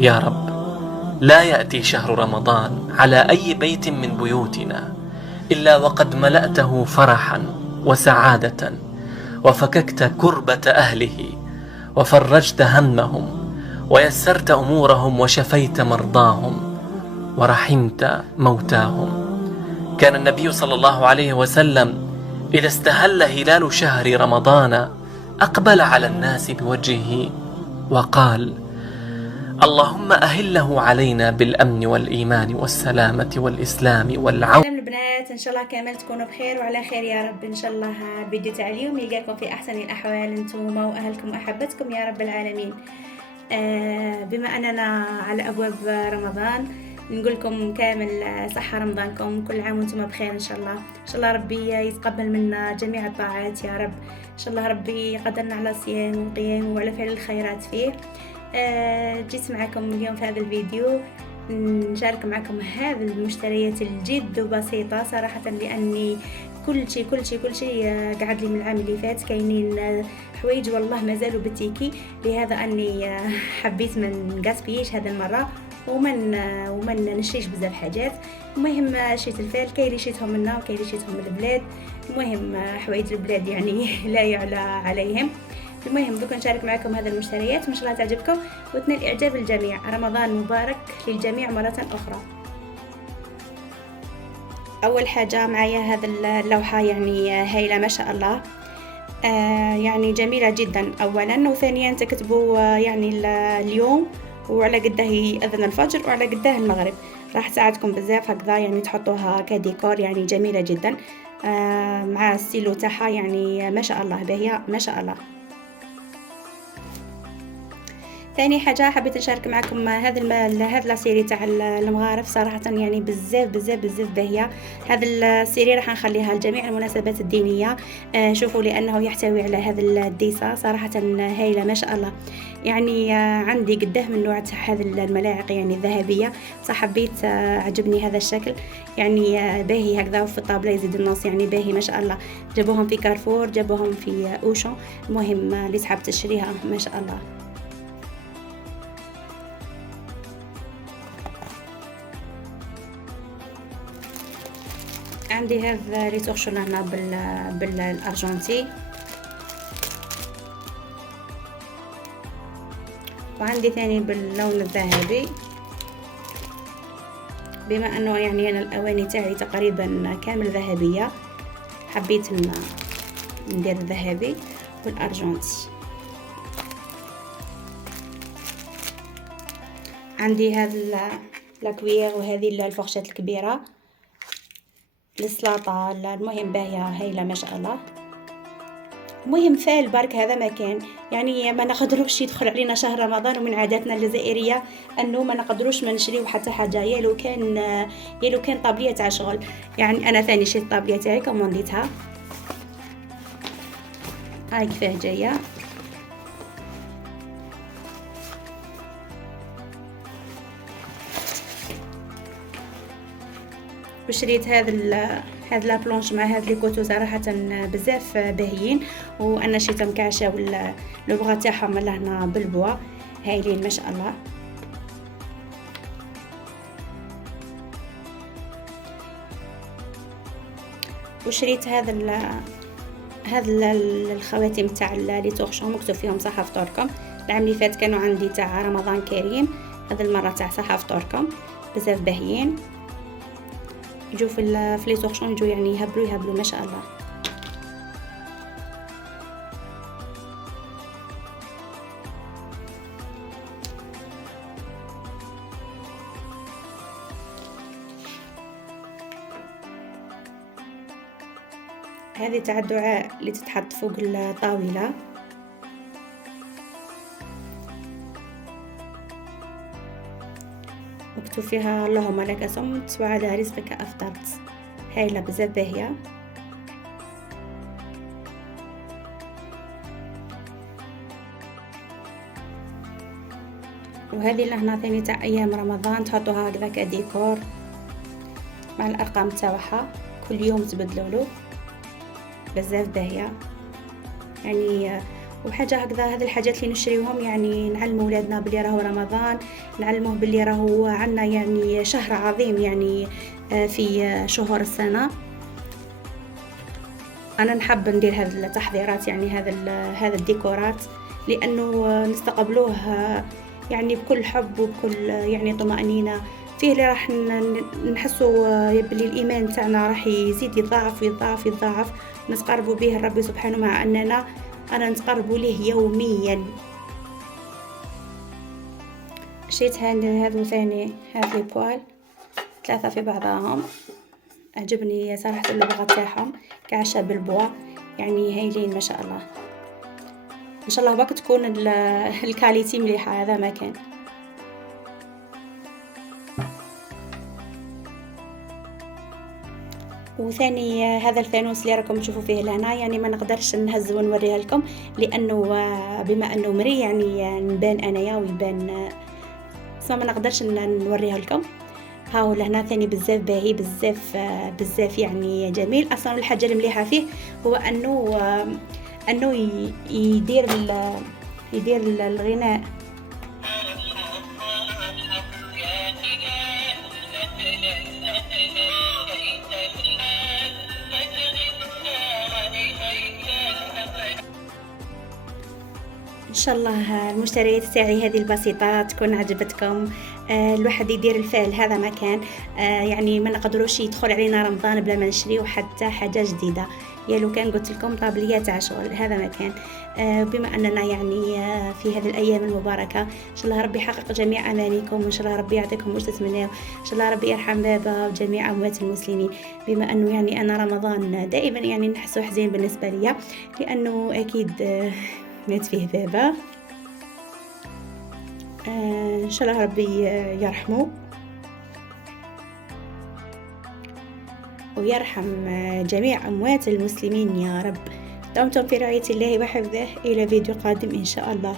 يا رب، لا يأتي شهر رمضان على أي بيت من بيوتنا إلا وقد ملأته فرحا وسعادة، وفككت كربة أهله، وفرجت همهم، ويسرت أمورهم، وشفيت مرضاهم، ورحمت موتاهم. كان النبي صلى الله عليه وسلم إذا استهل هلال شهر رمضان أقبل على الناس بوجهه وقال: اللهم أهله علينا بالأمن والإيمان والسلامة والإسلام والعون. سلام البنات، ان شاء الله كامل تكونوا بخير وعلى خير يا رب. ان شاء الله الفيديو تاع اليوم يلقاكم في احسن الاحوال انتم واهلكم واحبتكم يا رب العالمين. بما اننا على ابواب رمضان نقول لكم كامل صحة رمضانكم، كل عام وانتم بخير ان شاء الله. ان شاء الله ربي يتقبل منا جميع الطاعات يا رب. ان شاء الله ربي يقدرنا على صيام وقيام وعلى فعل الخيرات فيه. جيت معكم اليوم في هذا الفيديو نشارك معكم هذه المشتريات الجد بسيطة صراحة، لأني كل شيء قعد لي من العام اللي فات. كاينين حوايج والله مازالوا بتيكي، لهذا أني حبيت ما نقاسبيش هذا المرة ومن نشريش بزاف حاجات. المهم شيت الفعل، كاين اللي شيتهم منا وكاين اللي شيتهم من البلاد. المهم حوايج البلاد يعني لا يعلى عليهم. المهم دوك نشارك معكم هذا المشتريات وان شاء الله تعجبكم وتنال اعجاب الجميع. رمضان مبارك للجميع مرة اخرى. اول حاجة معايا هذا اللوحة، يعني هايلة ما شاء الله. يعني جميلة جدا اولا، وثانيا تكتبوا يعني اليوم وعلى قده يأذن الفجر وعلى قده المغرب. راح تساعدكم بزاف هكذا، يعني تحطوها كديكور، يعني جميلة جدا. مع الستيلو تاعها يعني ما شاء الله باهية ما شاء الله. ثاني حاجه حبيت نشارك معكم هذا لاسيري تاع المغارف، صراحه يعني بزاف باهيه. هذا السيري راح نخليها لجميع المناسبات الدينيه. شوفوا لانه يحتوي على هذا الديسه، صراحه هايله ما شاء الله. يعني عندي قداه من نوع تاع هذه الملاعق يعني الذهبيه، صح حبيت عجبني هذا الشكل، يعني باهي هكذا وفي الطابله يزيد النص، يعني باهي ما شاء الله. جابوهم في كارفور، جابوهم في اوشون. المهم اللي تحب تشريها ما شاء الله. عندي هذا لي تورشون هنا بالارجنتي، وعندي ثاني باللون الذهبي. بما انه يعني انا الاواني تاعي تقريبا كامل ذهبيه، حبيت ندير الذهبي والارجنتي. عندي هذا لاكوير وهذه الفرشات الكبيره للسلطة. المهم باهية هايلة ما شاء الله. المهم فال برك هذا مكان، يعني ما نقدروش يدخل علينا شهر رمضان، ومن عاداتنا الجزائرية انه ما نقدروش ما نشريو حتى حاجة، يا لو كان طابلية تاع شغل. يعني انا ثاني شريت الطابلية تاعي كومونديتها، هاي كيفاه جاية. وشريت هذا لا بلونش مع هذا لي كوتو، صراحه بزاف باهيين، وانا شريتهم كعشه لو بغا تاعهم لهنا بالبوا، هايلين ما شاء الله. وشريت هذا الخواتم تاع لي تورشون مكتوب فيهم صحه فطوركم. العام اللي فات كانوا عندي تاع رمضان كريم، هذا المره تاع صحه فطوركم، بزاف باهيين. يجوا في لي تورشون يجوا يعني يهبلوا ما شاء الله. هذه تاع الدعاء اللي تتحط فوق الطاوله، مكتوب فيها اللهم لك صمت وعلى رزقك أفطرت، هايلة بزاف باهية. وهذه لهنا ثاني تاع أيام رمضان، تحطوها هكذا كديكور مع الأرقام تاعها، كل يوم تبدلوا له، بزاف باهية يعني. وحاجه هكذا. هذه الحاجات اللي نشريوهم يعني نعلموا ولادنا بلي راهو رمضان، نعلموه بلي راهو عندنا يعني شهر عظيم يعني في شهور السنه. انا نحب ندير هذه التحضيرات يعني هذا الديكورات، لانه نستقبلوه يعني بكل حب وبكل يعني طمأنينة فيه، اللي راح نحسوا بلي الايمان تاعنا راح يزيد يتضاعف ويتضاعف يتضاعف، نتقربوا به الرب سبحانه، مع اننا نتقربوا له يوميا. شريت هذو ثاني هذه بوال 3 في بعضهم، عجبني صراحة اللبغة تاعهم كعشة بالبوا، يعني هايلين ما شاء الله. ان شاء الله باك تكون الكاليتي مليحة. هذا ما كان. وثاني هذا الفانوس اللي راكم تشوفوا فيه لهنا، يعني ما نقدرش نهز ونوريها لكم، لانه بما انه مري يعني نبان انايا ويبان، ما نقدرش نوريها لكم. هاو لهنا ثاني بزاف باهي، بزاف يعني جميل. اصلا الحاجه المليحه فيه هو انه يدير الغناء. ان شاء الله المشتريات تاعي هذه البسيطه تكون عجبتكم. الواحد يدير الفعل هذا ما كان، يعني ما نقدروش يدخل علينا رمضان بلا ما نشريو حتى حاجه جديده. يا لو كان قلت لكم طابليه تاع شغل هذا ما كان. بما اننا يعني في هذه الايام المباركه، ان شاء الله ربي يحقق جميع امانيكم، وان شاء الله ربي يعطيكم واش تتمناو، ان شاء الله ربي يرحم بابا وجميع اموات المسلمين. بما انه يعني انا رمضان دائما يعني نحسه حزين بالنسبه ليا، لانه اكيد مات فيه بابا. ان شاء الله ربي يرحمه ويرحم جميع اموات المسلمين يا رب. دمتم في رعاية الله وحفظه، الى فيديو قادم ان شاء الله.